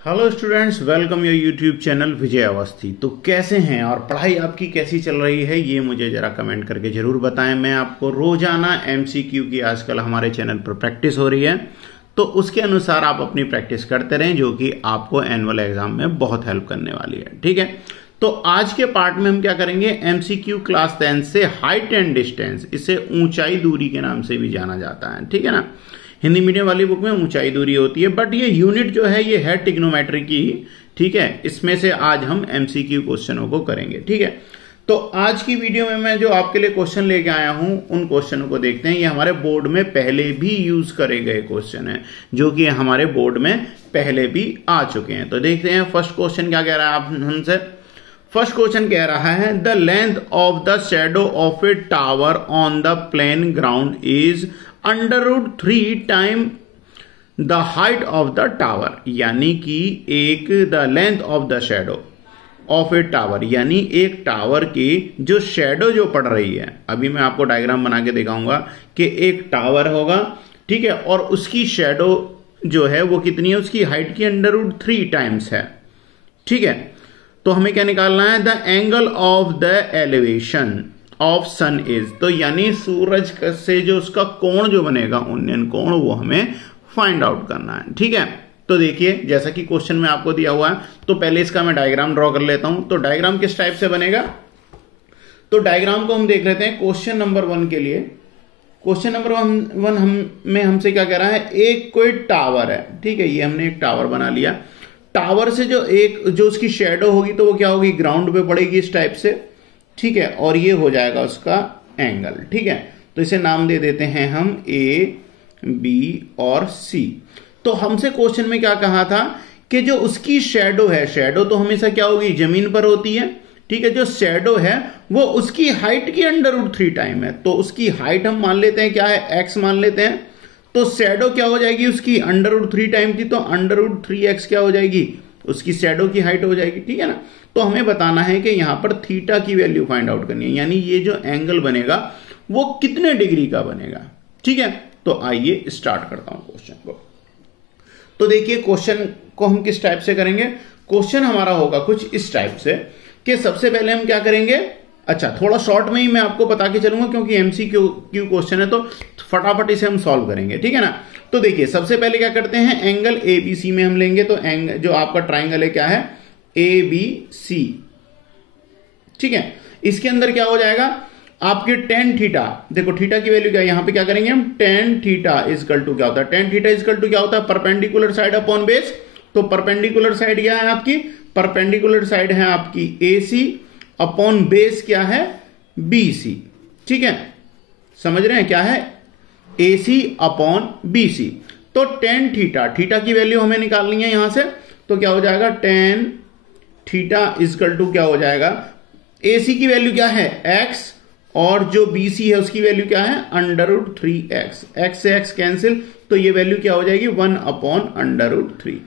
Hello students, welcome your YouTube channel Vijay Awasthi. तो कैसे हैं और पढ़ाई आपकी कैसी चल रही है, ये मुझे जरा कमेंट करके जरूर बताएं। मैं आपको रोजाना एमसीक्यू की आजकल हमारे चैनल पर प्रैक्टिस हो रही है, तो उसके अनुसार आप अपनी प्रैक्टिस करते रहें, जो कि आपको एनुअल एग्जाम में बहुत हेल्प करने वाली है। ठीक है, तो आज के पार्ट में हम क्या करेंगे, एमसीक्यू क्लास 10 से हाइट एंड डिस्टेंस, इसे ऊंचाई दूरी के नाम से भी जाना जाता है। ठीक है ना, हिंदी मीडियम वाली बुक में ऊंचाई दूरी होती है, बट ये यूनिट जो है ये है ट्रिग्नोमेट्री की। ठीक है, इसमें से आज हम एमसीक्यू क्वेश्चनों को करेंगे। ठीक है, तो आज की वीडियो में मैं जो आपके लिए क्वेश्चन लेके आया हूं उन क्वेश्चनों को देखते हैं। ये हमारे बोर्ड में पहले भी यूज करे गए क्वेश्चन है, जो कि हमारे बोर्ड में पहले भी आ चुके हैं। तो देखते हैं फर्स्ट क्वेश्चन क्या कह रहा है आप हमसे। फर्स्ट क्वेश्चन कह रहा है, the length of the shadow of a tower on the plain ground is √3 time the height of the tower. यानी कि एक the length of the shadow of a tower, यानी एक टावर की जो शैडो जो पड़ रही है, अभी मैं आपको डायग्राम बना के दिखाऊंगा कि एक टावर होगा, ठीक है, और उसकी शैडो जो है वो कितनी है, उसकी हाइट की √3 टाइम्स है। ठीक है, तो हमें क्या निकालना है, the angle of the elevation of sun is, तो यानी सूरज से जो उसका कोण जो बनेगा, उन्नयन कोण, वो हमें फाइंड आउट करना है। ठीक है, तो देखिए जैसा कि क्वेश्चन में आपको दिया हुआ है, तो पहले इसका मैं डायग्राम ड्रॉ कर लेता हूं। तो डायग्राम किस टाइप से बनेगा, तो डायग्राम को हम देख लेते हैं क्वेश्चन नंबर 1 के लिए। क्वेश्चन नंबर 1 में हमसे क्या कह रहा है, एक कोई टावर है। ठीक है, ये हमने एक टावर बना लिया। टावर से जो उसकी शेडो होगी, तो वो क्या होगी, ग्राउंड पे पड़ेगी इस टाइप से। ठीक है, और ये हो जाएगा उसका एंगल। ठीक है, तो इसे नाम दे देते हैं हम ए, बी और सी। तो हमसे क्वेश्चन में क्या कहा था कि जो उसकी शेडो है, शेडो तो हमेशा क्या होगी, जमीन पर होती है। ठीक है, जो शेडो है वो उसकी हाइट की √3 टाइम है। तो उसकी हाइट हम मान लेते हैं क्या है, x मान लेते हैं। तो शेडो क्या हो जाएगी, उसकी √3 टाइम थी, तो √3x क्या हो जाएगी, उसकी शेडो की हाइट हो जाएगी। ठीक है ना, तो हमें बताना है कि यहां पर थीटा की वैल्यू फाइंड आउट करनी है, यानी ये जो एंगल बनेगा वो कितने डिग्री का बनेगा। ठीक है, तो आइए स्टार्ट करता हूं क्वेश्चन को। तो देखिए क्वेश्चन को हम किस टाइप से करेंगे, क्वेश्चन हमारा होगा कुछ इस टाइप से कि सबसे पहले हम क्या करेंगे, अच्छा थोड़ा शॉर्ट में ही मैं आपको बता के चलूंगा, क्योंकि एमसीक्यू क्वेश्चन है तो फटाफट इसे हम सॉल्व करेंगे। ठीक है ना, तो देखिए सबसे पहले क्या करते हैं, एंगल एबीसी में हम लेंगे। तो एंगल जो आपका ट्राइंगल है क्या है, ABC। ठीक है, इसके अंदर क्या हो जाएगा, आपके tan थीटा, देखो थीटा की वैल्यू क्या है, यहां पे क्या करेंगे हम, tan थीटा इजकल टू क्या होता है, tan थीटा इजकल टू क्या होता है, परपेंडिकुलर साइड अपॉन बेस। तो परपेंडिकुलर साइड क्या है आपकी, परपेंडिकुलर साइड है आपकी AC अपॉन बेस क्या है, BC। ठीक है, समझ रहे हैं क्या है, AC अपॉन BC। तो tan थीटा, थीटा की वैल्यू हमें निकालनी है यहां से, तो क्या हो जाएगा, tan थीटा इजकल टू क्या हो जाएगा, AC की वैल्यू क्या है x, और जो BC है उसकी वैल्यू क्या है, √3x। x से x कैंसिल, तो ये वैल्यू क्या हो जाएगी, 1 अपॉन √3।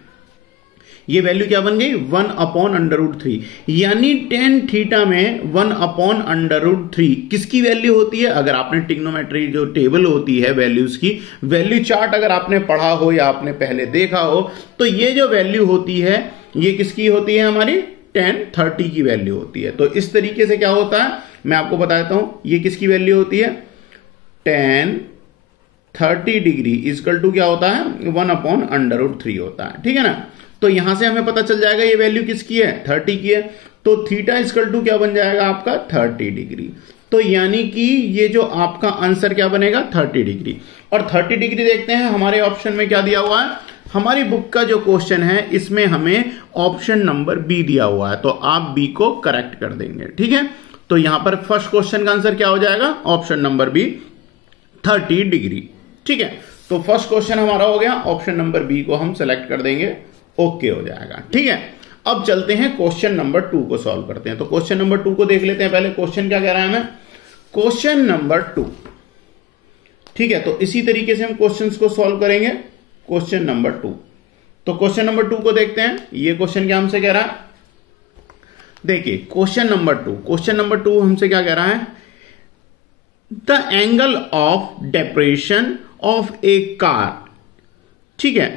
ये वैल्यू क्या बन गई, 1 अपॉन √3। यानी tan थीटा में 1 अपॉन √3 किसकी वैल्यू होती है, अगर आपने ट्रिग्नोमेट्री जो टेबल होती है वैल्यूज की, वैल्यू चार्ट अगर आपने पढ़ा हो या आपने पहले देखा हो, तो ये जो वैल्यू होती है ये किसकी होती है, हमारी tan 30 की वैल्यू होती है। तो इस तरीके से क्या होता है, मैं आपको बता देता हूं, ये किसकी वैल्यू होती है, tan 30 डिग्री इजकल टू क्या होता है, 1 अपॉन √3 होता है। ठीक है ना, तो यहां से हमें पता चल जाएगा ये वैल्यू किसकी है, 30 की है। तो थीटा इजकल टू क्या बन जाएगा आपका, 30 डिग्री। तो यानी कि ये जो आपका आंसर क्या बनेगा, 30 डिग्री। और 30 डिग्री देखते हैं हमारे ऑप्शन में क्या दिया हुआ है, हमारी बुक का जो क्वेश्चन है इसमें हमें ऑप्शन नंबर बी दिया हुआ है, तो आप बी को करेक्ट कर देंगे। ठीक है, तो यहां पर फर्स्ट क्वेश्चन का आंसर क्या हो जाएगा, ऑप्शन नंबर बी, 30 डिग्री। ठीक है, तो फर्स्ट क्वेश्चन हमारा हो गया, ऑप्शन नंबर बी को हम सेलेक्ट कर देंगे, ओके हो जाएगा। ठीक है, अब चलते हैं क्वेश्चन नंबर 2 को सॉल्व करते हैं। तो क्वेश्चन नंबर 2 को देख लेते हैं पहले, क्वेश्चन क्या कह रहा है हमें, क्वेश्चन नंबर 2। ठीक है, तो इसी तरीके से हम क्वेश्चंस को सॉल्व करेंगे। क्वेश्चन नंबर 2, तो क्वेश्चन नंबर 2 को देखते हैं, ये क्वेश्चन क्या हमसे कह रहा है, देखिए क्वेश्चन नंबर 2, क्वेश्चन नंबर 2 हमसे क्या कह रहा है, the angle of depression of a car, ठीक है,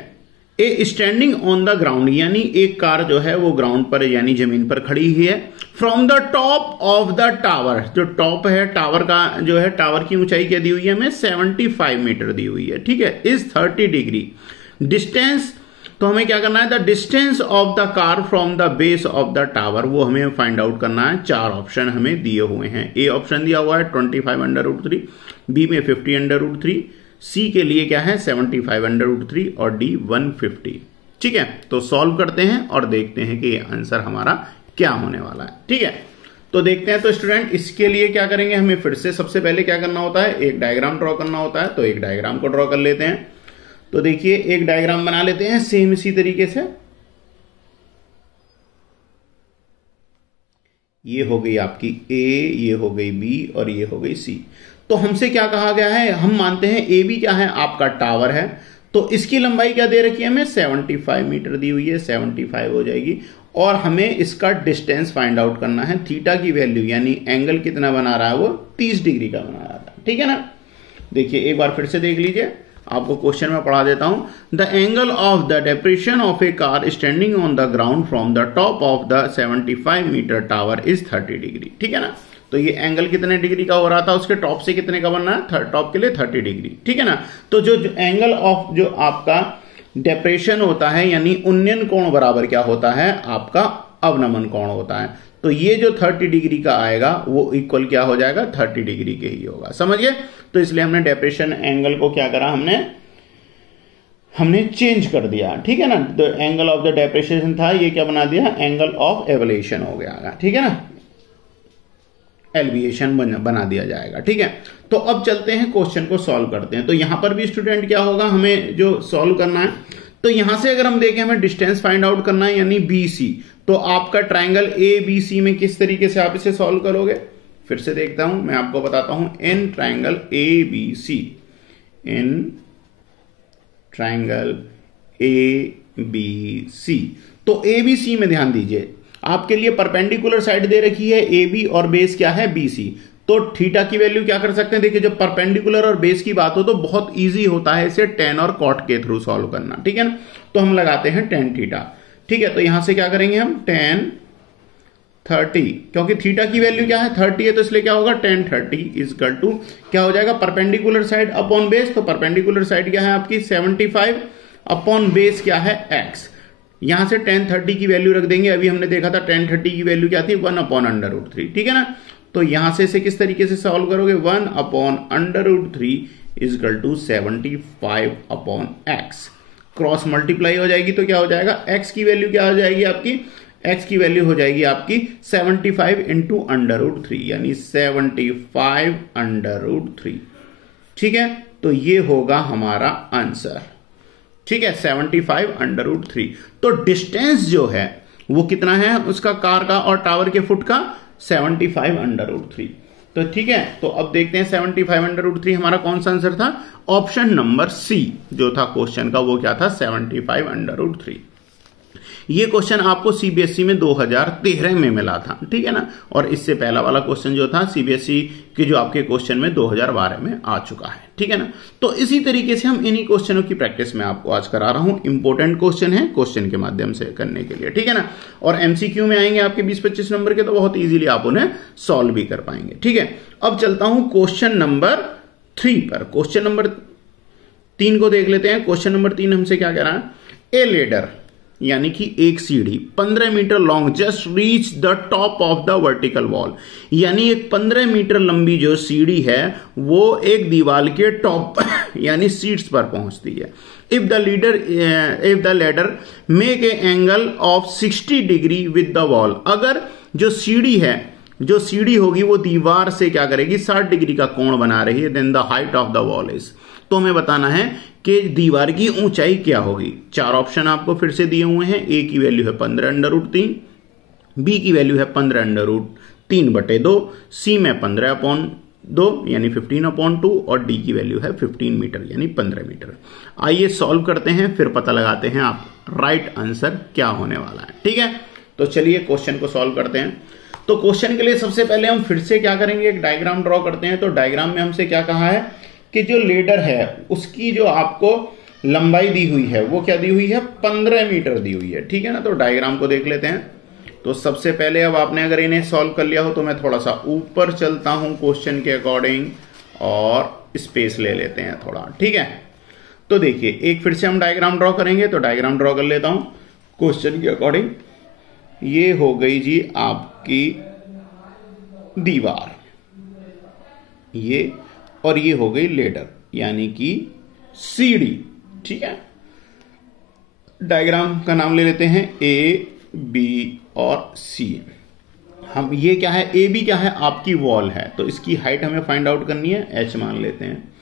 a standing on the ground, यानी एक कार जो है वो ग्राउंड पर यानी जमीन पर खड़ी हुई है। From the top of the tower, जो टॉप है टावर का जो है, टावर की ऊंचाई क्या दी हुई है हमें 75 मीटर दी हुई है, ठीक है, इज 30 डिग्री। डिस्टेंस, तो हमें क्या करना है, the distance of the car from the base of the tower, वो हमें फाइंड आउट करना है। 4 ऑप्शन हमें दिए हुए हैं। ए ऑप्शन दिया हुआ है 25/√3, बी में 50/√3, सी के लिए क्या है 75/√3 और डी 150। ठीक है, तो सॉल्व करते हैं और देखते हैं कि ये आंसर हमारा क्या होने वाला है। ठीक है, तो देखते हैं। तो स्टूडेंट इसके लिए क्या करेंगे, हमें फिर से सबसे पहले क्या करना होता है, एक डायग्राम ड्रॉ करना होता है। तो एक डायग्राम को ड्रॉ कर लेते हैं। तो देखिए एक डायग्राम बना लेते हैं सेम इसी तरीके से। ये हो गई आपकी ए, ये हो गई बी और ये हो गई सी। तो हमसे क्या कहा गया है, हम मानते हैं ए बी क्या है, आपका टावर है। तो इसकी लंबाई क्या दे रखी है हमें 75 मीटर दी हुई है, 75 हो जाएगी। और हमें इसका डिस्टेंस फाइंड आउट करना है। थीटा की वैल्यू यानी एंगल कितना बना रहा है, वो 30 डिग्री का बना रहा था। ठीक है ना, देखिए एक बार फिर से देख लीजिए, आपको क्वेश्चन में पढ़ा देता हूं। The angle of the depression of a car standing on the ground from the top of the 75 meter tower is 30 degree. ठीक है ना, तो ये एंगल कितने डिग्री का हो रहा था, उसके टॉप से कितने का बनना है, टॉप के लिए 30 डिग्री। ठीक है ना, तो जो एंगल ऑफ जो आपका डेप्रेशन होता है यानी उन्नयन कोण बराबर क्या होता है, आपका अवनमन कोण होता है। तो ये जो 30 डिग्री का आएगा वो इक्वल क्या हो जाएगा, 30 डिग्री के ही होगा। समझ गए, तो इसलिए हमने डेप्रेशन एंगल को क्या करा, हमने चेंज कर दिया। ठीक है ना, तो एंगल ऑफ द डेप्रेशन था, ये क्या बना दिया, एंगल ऑफ एवलेशन हो गया। ठीक है ना, एलिवेशन बना दिया जाएगा। ठीक है, तो अब चलते हैं क्वेश्चन को सॉल्व करते हैं। तो यहां पर भी स्टूडेंट क्या होगा, हमें जो सॉल्व करना है, तो यहां से अगर हम देखें हमें डिस्टेंस फाइंड आउट करना है यानी BC। तो आपका ट्राइंगल ABC में किस तरीके से आप इसे सॉल्व करोगे, फिर से देखता हूं, मैं आपको बताता हूं। In triangle ABC, in triangle ABC, तो ABC में ध्यान दीजिए, आपके लिए परपेंडिकुलर साइड दे रखी है AB और बेस क्या है BC। तो थीटा की वैल्यू क्या कर सकते हैं, देखिए जब परपेंडिकुलर और बेस की बात हो तो बहुत इजी होता है इसे tan और cot के थ्रू सॉल्व करना। ठीक है ना, तो हम लगाते हैं tan थीटा। ठीक है, तो यहां से क्या करेंगे हम, tan 30, क्योंकि थीटा की वैल्यू क्या है 30 है, तो इसलिए क्या होगा tan 30 इज इक्वल टू क्या हो जाएगा, परपेंडिकुलर साइड अपॉन बेस। तो परपेंडिकुलर साइड क्या है आपकी 75 अपॉन बेस क्या है x। यहां से tan 30 की वैल्यू रख देंगे, अभी हमने देखा था tan 30 की वैल्यू क्या थी 1/√3। ठीक है ना, तो यहां से इसे किस तरीके से सॉल्व करोगे, 1/√3 is equal to 75 upon x। Cross multiply हो जाएगी तो क्या हो जाएगा, x की वैल्यू क्या हो जाएगी आपकी, x की वैल्यू हो जाएगी आपकी 75 इंटू √3 यानी 75/√3। ठीक है, तो ये होगा हमारा आंसर। ठीक है, 75/√3। तो डिस्टेंस जो है वो कितना है उसका, कार का और टावर के फुट का, 75/√3। तो ठीक है, तो अब देखते हैं 75/√3 हमारा कौन सा आंसर था, ऑप्शन नंबर सी जो था क्वेश्चन का, वो क्या था 75/√3। ये क्वेश्चन आपको सीबीएसई में 2013 में मिला था। ठीक है ना, और इससे पहला वाला क्वेश्चन जो था सीबीएसई के जो आपके क्वेश्चन में 2012 में आ चुका है। ठीक है ना, तो इसी तरीके से हम इन्हीं क्वेश्चनों की प्रैक्टिस में आपको आज करा रहा हूं। इंपॉर्टेंट क्वेश्चन है, क्वेश्चन के माध्यम से करने के लिए। ठीक है ना, और एमसीक्यू में आएंगे आपके 20-25 नंबर के, तो बहुत इजीली आप उन्हें सॉल्व भी कर पाएंगे। ठीक है, अब चलता हूं क्वेश्चन नंबर 3 पर। क्वेश्चन नंबर 3 को देख लेते हैं। क्वेश्चन नंबर 3 हमसे क्या कह रहा है, ए लेडर यानी कि एक सीढ़ी 15 meter long just reach the top of the vertical wall, यानी एक 15 मीटर लंबी जो सीढ़ी है वो एक दीवार के टॉप यानी सीट्स पर पहुंचती है। If the ladder make A angle of 60 degree with the wall, अगर जो सीढ़ी होगी वो दीवार से क्या करेगी 60 डिग्री का कोण बना रही है, then the height of the wall is, तो हमें बताना है कि दीवार की ऊंचाई क्या होगी। 4 ऑप्शन आपको फिर से दिए हुए हैं। ए की वैल्यू है 15/3, बी की वैल्यू है 15/3/2, सी में 15/2 यानी 15/2 और डी की वैल्यू है 15 मीटर यानी 15 मीटर। आइए सॉल्व करते हैं, फिर पता लगाते हैं आप राइट आंसर क्या होने वाला है। ठीक है, तो चलिए क्वेश्चन को सॉल्व करते हैं। तो क्वेश्चन के लिए सबसे पहले हम फिर से क्या करेंगे, एक डायग्राम ड्रॉ करते हैं। तो डायग्राम में हमसे क्या कहा है कि जो लेडर है उसकी जो आपको लंबाई दी हुई है वो क्या दी हुई है, 15 मीटर दी हुई है। ठीक है ना, तो डायग्राम को देख लेते हैं। तो सबसे पहले अब आपने अगर इन्हें सॉल्व कर लिया हो तो मैं थोड़ा सा ऊपर चलता हूं क्वेश्चन के अकॉर्डिंग और स्पेस ले लेते हैं थोड़ा। ठीक है, तो देखिए एक फिर से हम डायग्राम ड्रॉ करेंगे, तो डायग्राम ड्रॉ कर लेता हूं क्वेश्चन के अकॉर्डिंग। ये हो गई जी आपकी दीवार, ये, और ये हो गई लेडर यानी कि सीढ़ी। ठीक है, डायग्राम का नाम ले लेते हैं ए, बी और सी। हम ये क्या है, ए बी क्या है, आपकी वॉल है, तो इसकी हाइट हमें फाइंड आउट करनी है, एच मान लेते हैं।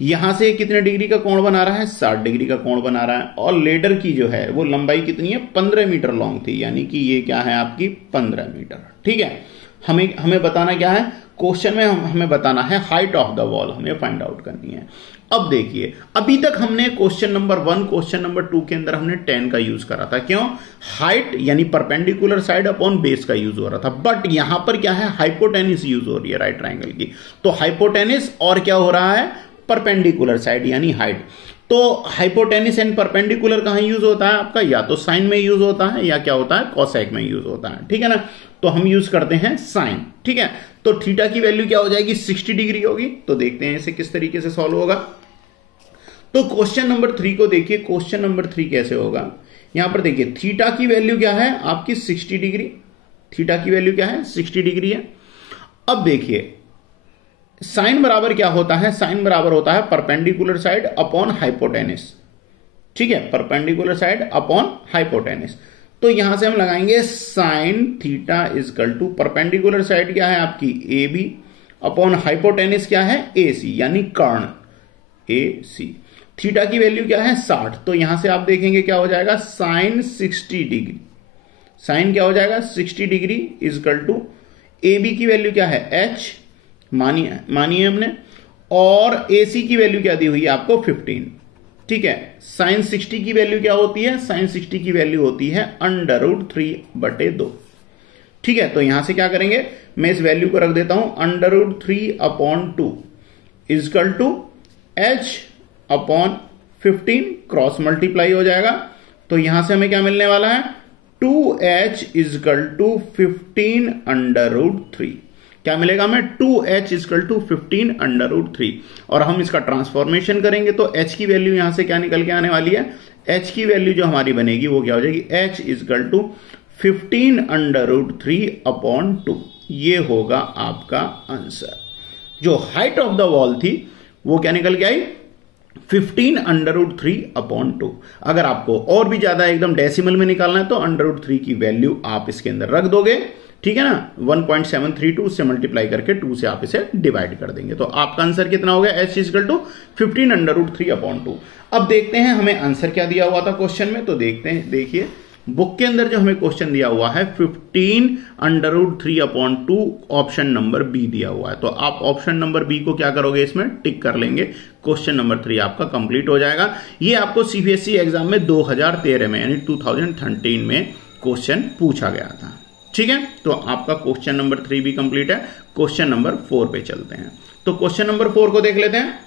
यहां से कितने डिग्री का कोण बना रहा है, 60 डिग्री का कोण बना रहा है, और लेडर की जो है वो लंबाई कितनी है, 15 मीटर लॉन्ग थी, यानी कि ये क्या है आपकी 15 मीटर। ठीक है, हमें बताना क्या है, क्वेश्चन में हमें बताना है हाइट ऑफ द वॉल, हमें फाइंड आउट करनी है। अब देखिए अभी तक हमने क्वेश्चन नंबर 1, क्वेश्चन नंबर 2 के अंदर हमने 10 का यूज करा था। क्यों, हाइट यानी परपेंडिकुलर साइड अपॉन बेस का यूज हो रहा था, बट यहां पर क्या है, हाइपोटेनिस यूज हो रही है राइट ट्रायंगल की। तो हाइपोटेनिस और क्या हो रहा है, परपेंडिकुलर साइड यानी हाइट। तो हाइपोटेनिस एंड परपेंडिकुलर कहां यूज होता है आपका, या तो साइन में यूज होता है या क्या होता है, कोसेक में यूज होता है। ठीक है ना, तो हम यूज करते हैं साइन। ठीक है, तो थीटा की वैल्यू क्या हो जाएगी, 60 डिग्री होगी। तो देखते हैं इसे किस तरीके से सॉल्व होगा। तो क्वेश्चन नंबर 3 को देखिए, क्वेश्चन नंबर 3 कैसे होगा। यहां पर देखिए थीटा की वैल्यू क्या है आपकी 60 डिग्री, थीटा की वैल्यू क्या है 60 डिग्री है। अब देखिए साइन बराबर क्या होता है, साइन बराबर होता है परपेंडिकुलर साइड अपॉन हाइपोटेनिस। ठीक है, परपेंडिकुलर साइड अपॉन हाइपोटेनिस। तो यहां से हम लगाएंगे sine theta is equal to perpendicular side क्या है आपकी ए बी अपॉन हाइपोटेनिस क्या है ए सी, यानी कर्ण ए सी। थीटा की वैल्यू क्या है 60, तो यहां से आप देखेंगे क्या हो जाएगा, साइन 60 डिग्री, साइन क्या हो जाएगा 60 degree is equal to A B की वैल्यू क्या है एच, मानिए हमने, और ए सी की वैल्यू क्या दी हुई है आपको 15। ठीक है, साइन 60 की वैल्यू क्या होती है, साइन 60 की वैल्यू होती है √3/2। ठीक है, तो यहां से क्या करेंगे, मैं इस वैल्यू को रख देता हूं √3/2 is equal to H upon 15, cross multiply हो जाएगा। तो यहां से हमें क्या मिलने वाला है, 2h इजकल टू 15√3। क्या मिलेगा हमें, 2h इजकल टू 15√3। और हम इसका ट्रांसफॉर्मेशन करेंगे तो h की वैल्यू यहां से क्या निकल के आने वाली है, h की वैल्यू जो हमारी बनेगी वो क्या हो जाएगी, h इजकल टू 15√3/2। ये होगा आपका आंसर। जो हाइट ऑफ द वॉल थी वो क्या निकल के आई, 15√3/2। अगर आपको और भी ज्यादा एकदम डेसिमल में निकालना है तो √3 की वैल्यू आप इसके अंदर रख दोगे। ठीक है ना, 1.732 से मल्टीप्लाई करके 2 से आप इसे डिवाइड कर देंगे, तो आपका आंसर कितना हो गया, h इक्वल टू 15√3/2। अब देखते हैं हमें आंसर क्या दिया हुआ था क्वेश्चन में। तो देखते हैं, देखिए बुक के अंदर जो हमें क्वेश्चन दिया हुआ है 15√3/2, ऑप्शन नंबर बी दिया हुआ है। तो आप ऑप्शन नंबर बी को क्या करोगे, इसमें टिक कर लेंगे, क्वेश्चन नंबर 3 आपका कंप्लीट हो जाएगा। ये आपको सीबीएसई एग्जाम में 2013 में यानी 2013 में क्वेश्चन पूछा गया था। ठीक है, तो आपका क्वेश्चन नंबर 3 भी कंप्लीट है। क्वेश्चन नंबर 4 पे चलते हैं। तो क्वेश्चन नंबर 4 को देख लेते हैं।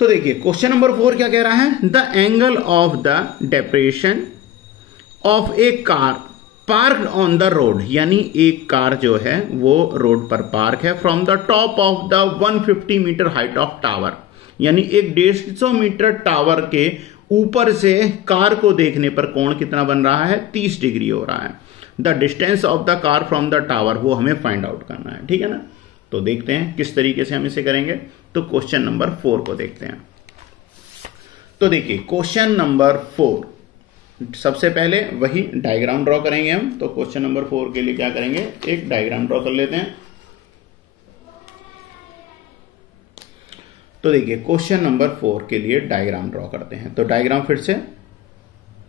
तो देखिए क्वेश्चन नंबर 4 क्या कह रहा है, the angle of the depression of a car park on the road, यानी एक कार जो है वो रोड पर पार्क है, from the top of the 150 meter height of tower, यानी एक 150 मीटर टावर के ऊपर से कार को देखने पर कोण कितना बन रहा है, 30 डिग्री हो रहा है। The distance of the car from the tower, वो हमें फाइंड आउट करना है। ठीक है ना, तो देखते हैं किस तरीके से हम इसे करेंगे। तो क्वेश्चन नंबर 4 को देखते हैं। तो देखिए क्वेश्चन नंबर 4, सबसे पहले वही डायग्राम ड्रॉ करेंगे हम। तो क्वेश्चन नंबर 4 के लिए क्या करेंगे, एक डायग्राम ड्रॉ कर लेते हैं। तो देखिए क्वेश्चन नंबर 4 के लिए डायग्राम ड्रॉ करते हैं। तो डायग्राम फिर से,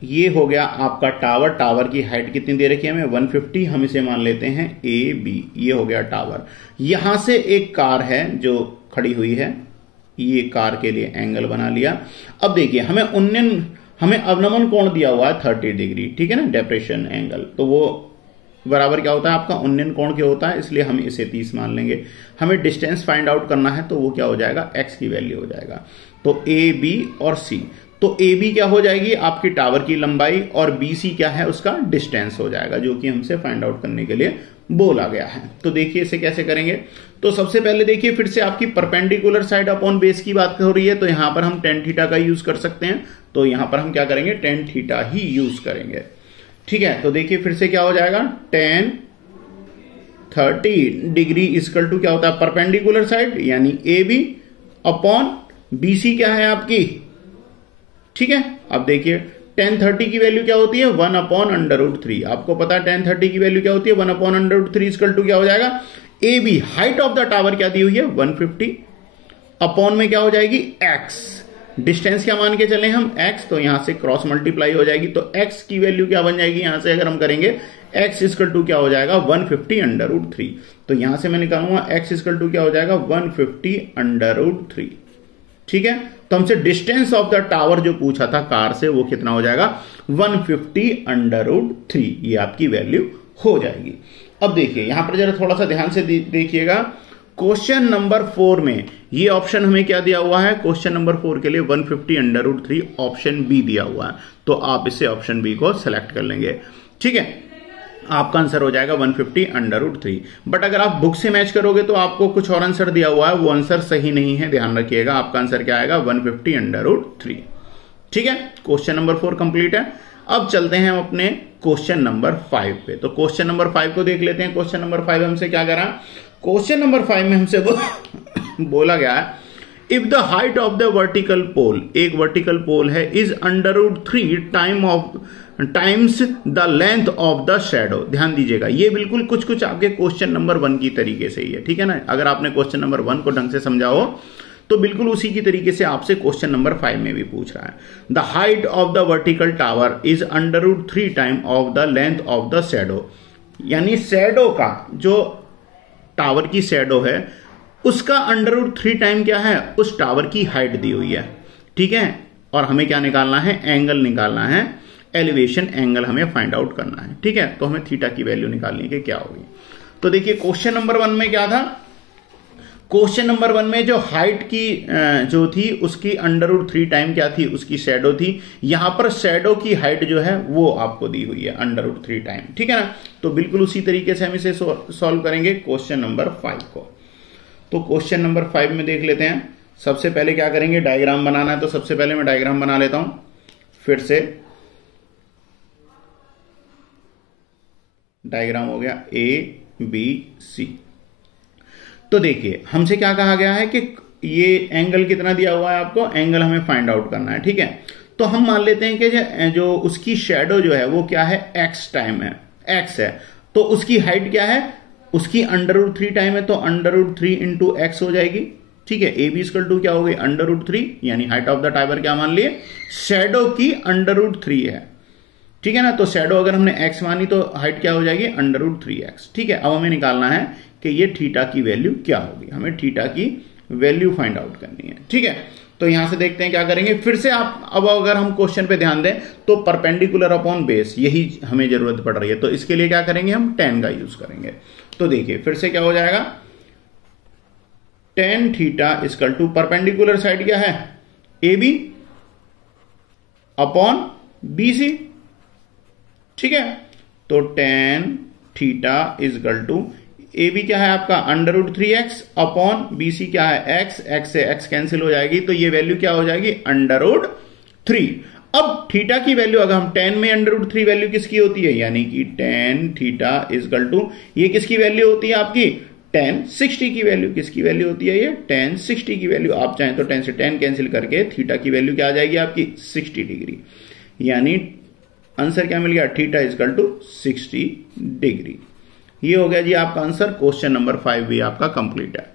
ये हो गया आपका टावर, टावर की हाइट कितनी दे रखी है हमें 150, हम इसे मान लेते हैं ए बी, ये हो गया टावर। यहां से एक कार है जो खड़ी हुई है, ये कार के लिए एंगल बना लिया। अब देखिए हमें अवनमन कोण दिया हुआ है 30 डिग्री, ठीक है ना, डेप्रेशन एंगल, तो वो बराबर क्या होता है आपका उन्नयन कोण क्या होता है, इसलिए हम इसे 30 मान लेंगे। हमें डिस्टेंस फाइंड आउट करना है तो वो क्या हो जाएगा, x की वैल्यू हो जाएगा। तो ए बी और सी, तो ए बी क्या हो जाएगी आपकी टावर की लंबाई और बी सी क्या है उसका डिस्टेंस हो जाएगा, जो कि हमसे फाइंड आउट करने के लिए बोला गया है। तो देखिए इसे कैसे करेंगे। तो सबसे पहले देखिए फिर से आपकी परपेंडिकुलर साइड अपॉन बेस की बात हो रही है, तो यहां पर हम टेन थीटा का यूज कर सकते हैं। तो यहां पर हम क्या करेंगे, टेन थीटा ही यूज करेंगे। ठीक है, तो देखिए फिर से क्या हो जाएगा, टेन 30 डिग्री इक्वल टू क्या होता है परपेंडिकुलर साइड यानी A B upon B C क्या है आपकी। ठीक है, अब देखिए tan 30 की वैल्यू क्या होती है 1 अपॉन √3। आपको पता है tan 30 की वैल्यू क्या होती है 1 अपॉन √3 इक्वल टू क्या हो जाएगा, A B height of the tower क्या दी हुई है 150 अपॉन में क्या हो जाएगी x, डिस्टेंस क्या मान के चले हम x, तो यहां से क्रॉस मल्टीप्लाई हो जाएगी। तो x की वैल्यू क्या बन जाएगी यहां से अगर हम करेंगे x इक्वल टू क्या हो जाएगा 150 √3। तो यहां से मैं निकालूंगा x इक्वल टू क्या हो जाएगा 150 √3। ठीक है, तो हमसे डिस्टेंस ऑफ द टावर जो पूछा था कार से वो कितना हो जाएगा 150 √3, ये आपकी वैल्यू हो जाएगी। अब देखिए यहां पर जरा थोड़ा सा ध्यान से देखिएगा, क्वेश्चन नंबर 4 में ये ऑप्शन हमें क्या दिया हुआ है, क्वेश्चन नंबर 4 के लिए 150 √3 ऑप्शन बी दिया हुआ है। तो आप इससे ऑप्शन बी को सिलेक्ट कर लेंगे। ठीक है, आपका आंसर हो जाएगा 150 √3। बट अगर आप बुक से मैच करोगे तो आपको कुछ और आंसर दिया हुआ है, वो आंसर सही नहीं है, ध्यान रखिएगा। आपका आंसर क्या आएगा 150 √3। ठीक है, क्वेश्चन नंबर 4 कंप्लीट है। अब चलते हैं हम अपने क्वेश्चन नंबर 5 पे। तो क्वेश्चन नंबर 5 को देख लेते हैं। क्वेश्चन नंबर 5 हमसे क्या करा, क्वेश्चन नंबर 5 में हमसे बोला गया है if the height of the vertical pole, एक वर्टिकल पोल है, is √3 times the length of the shadow. ध्यान दीजिएगा, ये बिल्कुल कुछ आपके क्वेश्चन नंबर 1 की तरीके से ही है। ठीक है ना, अगर आपने क्वेश्चन नंबर 1 को ढंग से समझा हो तो बिल्कुल उसी की तरीके से आपसे क्वेश्चन नंबर 5 में भी पूछ रहा है। The height of the vertical tower is √3 time of the length of the shadow, यानी शैडो का जो टावर की शैडो है उसका √3 टाइम क्या है उस टावर की हाइट दी हुई है। ठीक है, और हमें क्या निकालना है, एंगल निकालना है, एलिवेशन एंगल हमें फाइंड आउट करना है। ठीक है, तो हमें थीटा की वैल्यू निकालनी है कि क्या होगी। तो देखिए क्वेश्चन नंबर 1 में क्या था, क्वेश्चन नंबर 1 में जो हाइट की जो थी उसकी √3 टाइम क्या थी उसकी शैडो थी। यहां पर शैडो की हाइट जो है वो आपको दी हुई है √3 टाइम। ठीक है ना, तो बिल्कुल उसी तरीके से हम इसे सॉल्व करेंगे क्वेश्चन नंबर 5 को। तो क्वेश्चन नंबर 5 में देख लेते हैं। सबसे पहले क्या करेंगे, डायग्राम बनाना है। तो सबसे पहले मैं डायग्राम बना लेता हूं फिर से। डायग्राम हो गया ABC। तो देखिए हमसे क्या कहा गया है कि ये एंगल कितना दिया हुआ है आपको, एंगल हमें फाइंड आउट करना है। ठीक है, तो हम मान लेते हैं कि जो उसकी शैडो जो है वो क्या है x टाइम है, x है। तो उसकी हाइट क्या है, उसकी √3 टाइम है, तो √3 इंटू x हो जाएगी। ठीक है, ए बी इक्वल टू क्या हो गई √3, यानी हाइट ऑफ द टावर क्या मान लिए, शैडो की √3 है। ठीक है ना, तो शैडो अगर हमने x मानी तो हाइट क्या हो जाएगी √3x। ठीक है, अब हमें निकालना है कि ये थीटा की वैल्यू क्या होगी, हमें थीटा की वैल्यू फाइंड आउट करनी है। ठीक है, तो यहां से देखते हैं क्या करेंगे। फिर से आप अब अगर हम क्वेश्चन पे ध्यान दें तो परपेंडिकुलर अपॉन बेस यही हमें जरूरत पड़ रही है। तो इसके लिए क्या करेंगे, हम tan का यूज करेंगे। तो देखिए फिर से क्या हो जाएगा, tan theta equal to perpendicular side क्या है AB अपॉन BC। ठीक है, तो tan theta equal to AB क्या है आपका √3x अपॉन BC क्या है x से x कैंसिल हो जाएगी, तो ये वैल्यू क्या हो जाएगी √3। अब थीटा की वैल्यू अगर हम tan में √3 वैल्यू किसकी होती है, यानी कि tan थीटा इक्वल टू ये किसकी वैल्यू होती है आपकी tan 60 की वैल्यू। किसकी वैल्यू होती है ये tan 60 की वैल्यू। आप चाहें तो tan से tan कैंसिल करके थीटा की वैल्यू क्या आ जाएगी आपकी 60 डिग्री, यानी आंसर क्या मिल गया थीटा इक्वल टू 60 डिग्री। ये हो गया जी आपका आंसर। क्वेश्चन नंबर 5 भी आपका कंप्लीट है।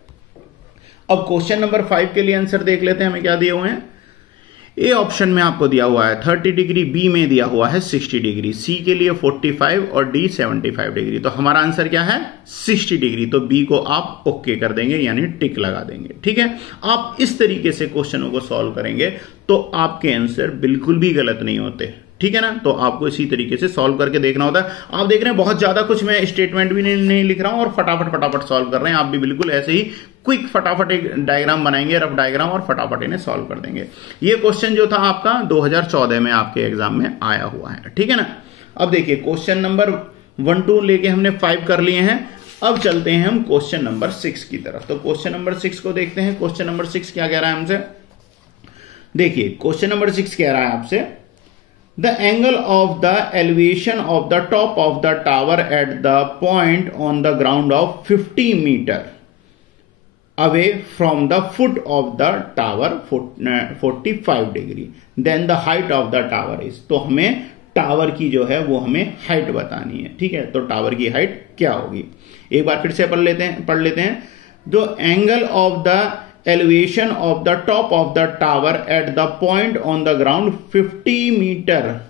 अब क्वेश्चन नंबर 5 के लिए आंसर देख लेते हैं, हमें क्या दिए हुए हैं। ए ऑप्शन में आपको दिया हुआ है 30 डिग्री, बी में दिया हुआ है 60 डिग्री, सी के लिए 45 और डी 75 डिग्री। तो हमारा आंसर क्या है 60 डिग्री। तो बी को आप ओके कर देंगे, यानी टिक लगा देंगे। ठीक है, आप इस तरीके से क्वेश्चनों को सॉल्व करेंगे तो आपके आंसर बिल्कुल भी गलत नहीं होते। ठीक है ना। तो आपको इसी तरीके से सॉल्व करके देखना होता है। आप देख रहे हैं बहुत ज्यादा कुछ मैं स्टेटमेंट भी नहीं लिख रहा हूं और फटाफट सॉल्व कर रहे हैं। आप भी बिल्कुल ऐसे ही क्विक फटाफट एक डायग्राम बनाएंगे, रफ डायग्राम, और फटाफट इन्हें सॉल्व कर देंगे। ये क्वेश्चन जो था आपका 2014 में आपके एग्जाम में आया हुआ है, ठीक है ना। अब देखिए क्वेश्चन नंबर 1 2 लेके हमने 5 कर लिए हैं। अब चलते हैं हम क्वेश्चन नंबर 6 की तरफ। तो क्वेश्चन नंबर 6 को देखते हैं। क्वेश्चन नंबर 6 क्या कह रहा है हमसे, देखिए क्वेश्चन नंबर 6 कह रहा है आपसे, the angle of the elevation of the top of the tower at the point on the ground of 50 meter away from the foot of the tower 45 degree, then the height of the tower is. तो हमें tower की जो है वो हमें height बतानी है, ठीक है। तो टावर की हाइट क्या होगी, एक बार फिर से पढ़ लेते हैं। The angle of the elevation of the top of the tower at the point on the ground 50 meter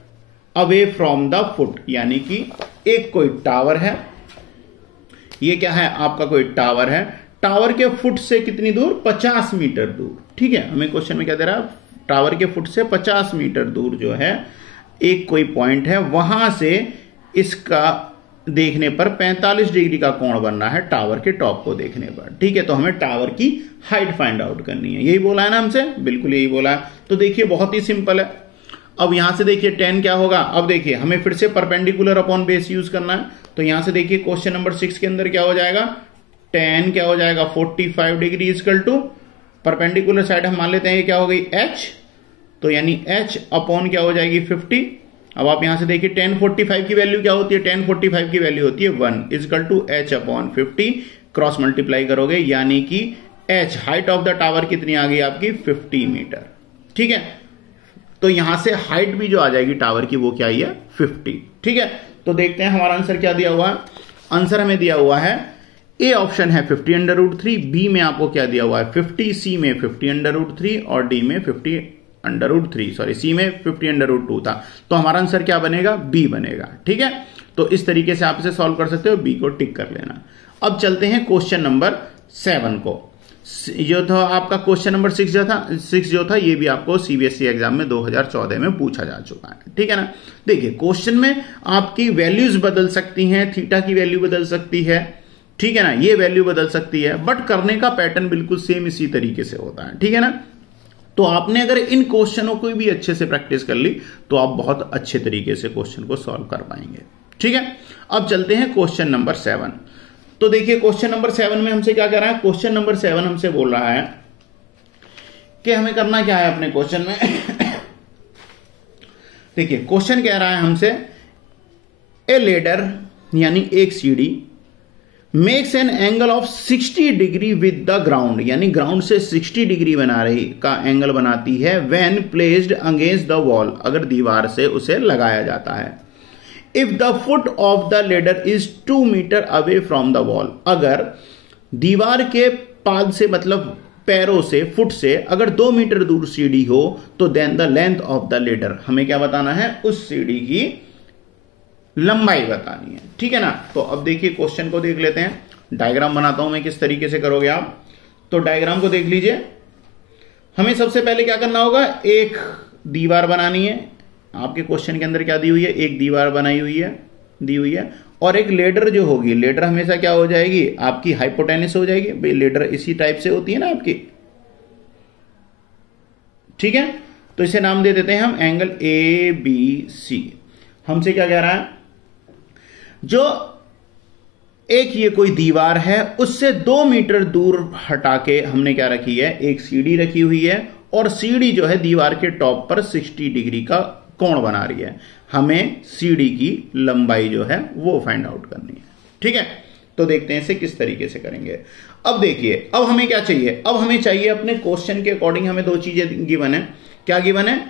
away from the foot, यानी कि एक कोई टावर है, ये क्या है आपका कोई टावर है, टावर के फुट से कितनी दूर, 50 मीटर दूर, ठीक है। हमें क्वेश्चन में क्या दे रहा है, टावर के फुट से 50 मीटर दूर जो है एक कोई पॉइंट है, वहां से इसका देखने पर 45 डिग्री का कोण बन रहा है टावर के टॉप को देखने पर, ठीक है। तो हमें टावर की हाइट फाइंड आउट करनी है, यही बोला है ना हमसे, बिल्कुल यही बोला है। तो देखिए बहुत ही सिंपल है। अब यहां से देखिए tan क्या होगा, अब देखिए हमें फिर से परपेंडिकुलर अपॉन बेस यूज करना है। तो यहां से देखिए क्वेश्चन नंबर 6 के अंदर क्या हो जाएगा, tan क्या हो जाएगा 45 degree equal to perpendicular side हम मान लेते हैं ये क्या हो गई h, तो यानी h अपॉन क्या हो जाएगी 50। अब आप यहां से देखिए tan 45 की वैल्यू क्या होती है, tan 45 की वैल्यू होती है 1 equal to h upon 50, cross multiply करोगे यानी कि h height of the tower कितनी आ गई आपकी 50 मीटर, ठीक है। तो यहां से हाइट भी जो आ जाएगी टावर की वो क्या आई है 50, ठीक है। तो देखते हैं हमारा आंसर क्या दिया हुआ है। आंसर हमें दिया हुआ है ए ऑप्शन है 50√3, बी में आपको क्या दिया हुआ है 50, सी में 50√3 और डी में 50√3, सॉरी सी में 50√2 था। तो हमारा आंसर क्या बनेगा, बी बनेगा, ठीक है। तो इस तरीके से आप इसे सॉल्व कर सकते हो, बी को टिक कर लेना। अब चलते हैं क्वेश्चन नंबर 7 को। जो था आपका क्वेश्चन नंबर 6 जो था ये भी आपको सीबीएसई एग्जाम में 2014 में पूछा जा चुका है, ठीक है ना। देखिए क्वेश्चन में आपकी वैल्यूज बदल सकती हैं, थीटा की वैल्यू बदल सकती है, ठीक है ना, ये वैल्यू बदल सकती है, बट करने का पैटर्न बिल्कुल सेम इसी तरीके से होता है, ठीक है ना। तो आपने अगर इन क्वेश्चनों को भी अच्छे से प्रैक्टिस कर ली तो आप बहुत अच्छे तरीके से क्वेश्चन को सॉल्व कर पाएंगे, ठीक है। अब चलते हैं क्वेश्चन नंबर 7। तो देखिए क्वेश्चन नंबर 7 में हमसे क्या कह रहा है, क्वेश्चन नंबर 7 हमसे बोल रहा है कि हमें करना क्या है अपने क्वेश्चन में देखिए क्वेश्चन कह रहा है हमसे, ए लेडर यानी एक सीढ़ी makes an angle of 60 degree with the ground, यानी ग्राउंड से 60 डिग्री बना रही का एंगल बनाती है when placed against the wall, अगर दीवार से उसे लगाया जाता है। If the foot of the ladder is 2 meter away from the wall, अगर दीवार के पाद से मतलब पैरों से, फुट से अगर 2 मीटर दूर सीढ़ी हो तो then the length of the ladder, हमें क्या बताना है, उस सीढ़ी की लंबाई बतानी है, ठीक है ना। तो अब देखिए क्वेश्चन को देख लेते हैं, डायग्राम बनाता हूं मैं किस तरीके से करोगे आप। तो डायग्राम को देख लीजिए, हमें सबसे पहले क्या करना होगा, एक दीवार बनानी है। आपके क्वेश्चन के अंदर क्या दी हुई है, एक दीवार बनाई हुई है, दी हुई है, और एक लेडर जो होगी, लेडर हमेशा क्या हो जाएगी आपकी हाइपोटेनिस हो जाएगी, भाई लेडर इसी टाइप से होती है ना आपकी, ठीक है। तो इसे नाम दे देते हैं हम एंगल ABC। हमसे क्या कह रहा है, जो एक ये कोई दीवार है उससे 2 मीटर दूर हटा के हमने क्या रखी है, एक सीढ़ी रखी हुई है, और सीढ़ी जो है दीवार के टॉप पर 60 डिग्री का कोण बना रही है। हमें सीढ़ी की लंबाई जो है वो फाइंड आउट करनी है, ठीक है। तो देखते हैं इसे किस तरीके से करेंगे। अब देखिए अब हमें क्या चाहिए, अब हमें चाहिए अपने क्वेश्चन के अकॉर्डिंग हमें 2 चीजें गिवन है। क्या गिवन है,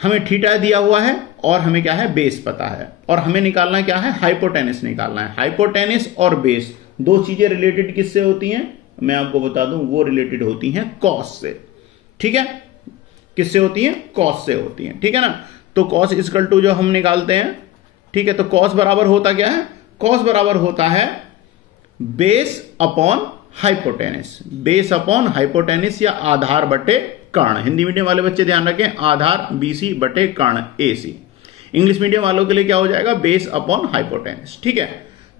हमें थीटा दिया हुआ है और हमें क्या है बेस पता है, और हमें निकालना क्या है, हाइपोटेनिस निकालना है। हाइपोटेनिस और बेस 2 चीजें रिलेटेड किससे होती हैं, मैं आपको बता दूं, वो रिलेटेड होती हैं कॉस से, ठीक है। किससे होती हैं, कॉस से होती हैं, ठीक है ना। तो कॉस इक्वल टू जो हम निकालते हैं, ठीक है, तो कॉस बराबर होता क्या है, कॉस बराबर होता है base upon hypotenuse, base upon hypotenuse या आधार बटे कर्ण। हिंदी मीडियम वाले बच्चे ध्यान रखें, आधार BC बटे कर्ण AC। इंग्लिश मीडियम वालों के लिए क्या हो जाएगा, बेस अपॉन हाइपोटेनस। ठीक है,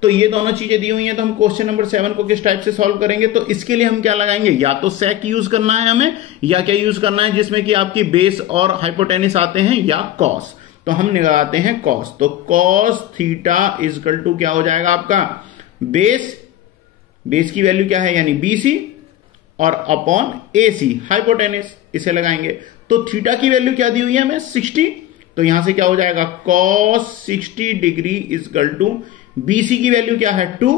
तो ये दोनों चीजें दी हुई हैं। तो हम क्वेश्चन नंबर 7 को किस टाइप से सॉल्व करेंगे, तो इसके लिए हम क्या लगाएंगे, या तो सेक यूज करना है हमें, या क्या यूज करना है जिसमें कि आपकी बेस और हाइपोटेनस आते हैं, या कॉस। तो हम लगाते हैं कॉस। तो कॉस थीटा इजकल टू क्या हो जाएगा आपका, बेस की वैल्यू क्या है यानी BC और अपॉन AC हाइपोटेनस, इसे लगाएंगे। तो थीटा की वैल्यू क्या दी हुई है हमें, 60। तो यहां से क्या हो जाएगा, cos 60 degree is equal to BC की वैल्यू क्या है 2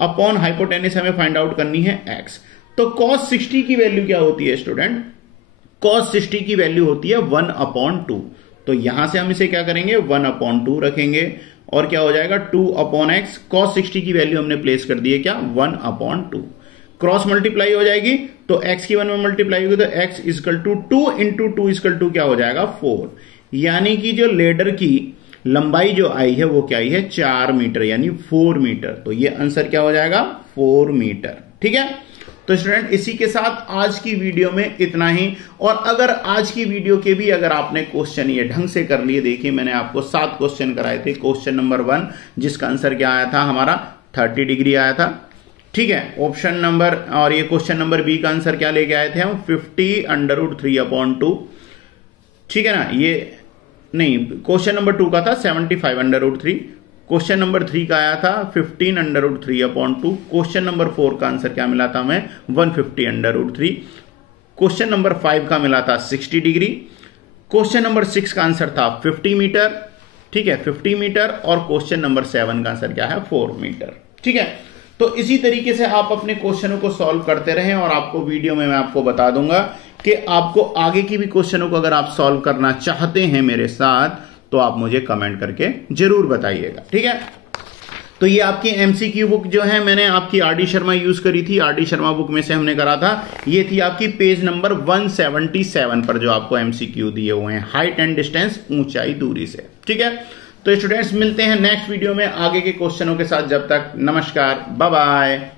अपॉन हाइपोटेनस हमें फाइंड आउट करनी है x। तो cos 60 की वैल्यू क्या होती है स्टूडेंट, cos 60 की वैल्यू होती है 1 अपॉन 2। तो यहां से हम इसे क्या करेंगे, 1 अपॉन 2 रखेंगे और क्या हो जाएगा 2 अपॉन x। cos 60 की वैल्यू हमने प्लेस कर दी है क्या, 1 अपॉन 2। क्रॉस मल्टीप्लाई हो जाएगी तो x की 1 में मल्टीप्लाई होगी तो x is equal to 2 into 2 is equal to क्या हो जाएगा 4। यानी कि जो लेडर की लंबाई जो आई है वो क्या आई है 4 मीटर यानी 4 मीटर। तो ये आंसर क्या हो जाएगा 4 मीटर। ठीक है, तो स्टूडेंट इसी के साथ आज की वीडियो में इतना ही। और अगर आज की वीडियो के भी अगर आपने क्वेश्चन ये ढंग से कर लिए, देखिए मैंने आपको 7 क्वेश्चन कराए थे। क्वेश्चन नंबर 1 जिसका आंसर क्या आया था हमारा 30 डिग्री आया था। ठीक है, ऑप्शन नंबर और ये क्वेश्चन नंबर B का आंसर क्या लेके आए थे हम 50√3/2। ठीक है ना, ये नहीं, क्वेश्चन नंबर 2 का था 75√3। क्वेश्चन नंबर 3 का आया था 15√3/2। क्वेश्चन नंबर 4 का आंसर क्या मिला था हमें 150√3। क्वेश्चन नंबर 5 का मिला था 60 डिग्री। क्वेश्चन नंबर 6 का आंसर था 50 मीटर। ठीक है, 50 मीटर। और क्वेश्चन नंबर 7 का आंसर क्या है 4 मीटर। ठीक है, तो इसी तरीके से आप अपने क्वेश्चनों को सॉल्व करते रहें और आपको वीडियो में मैं आपको बता दूंगा कि आपको आगे की भी क्वेश्चनों को अगर आप सॉल्व करना चाहते हैं मेरे साथ तो आप मुझे कमेंट करके जरूर बताइएगा। ठीक है, तो ये आपकी MCQ बुक जो है मैंने आपकी RD शर्मा यूज करी थी। RD शर्मा बुक में से हमने करा था, ये थी आपकी पेज नंबर 177 पर जो आपको MCQ दिए हुए हैं, हाइट एंड डिस्टेंस, ऊंचाई दूरी से। ठीक है, तो स्टूडेंट्स मिलते हैं नेक्स्ट वीडियो में आगे के क्वेश्चनों के साथ। जब तक नमस्कार, बाय बाय।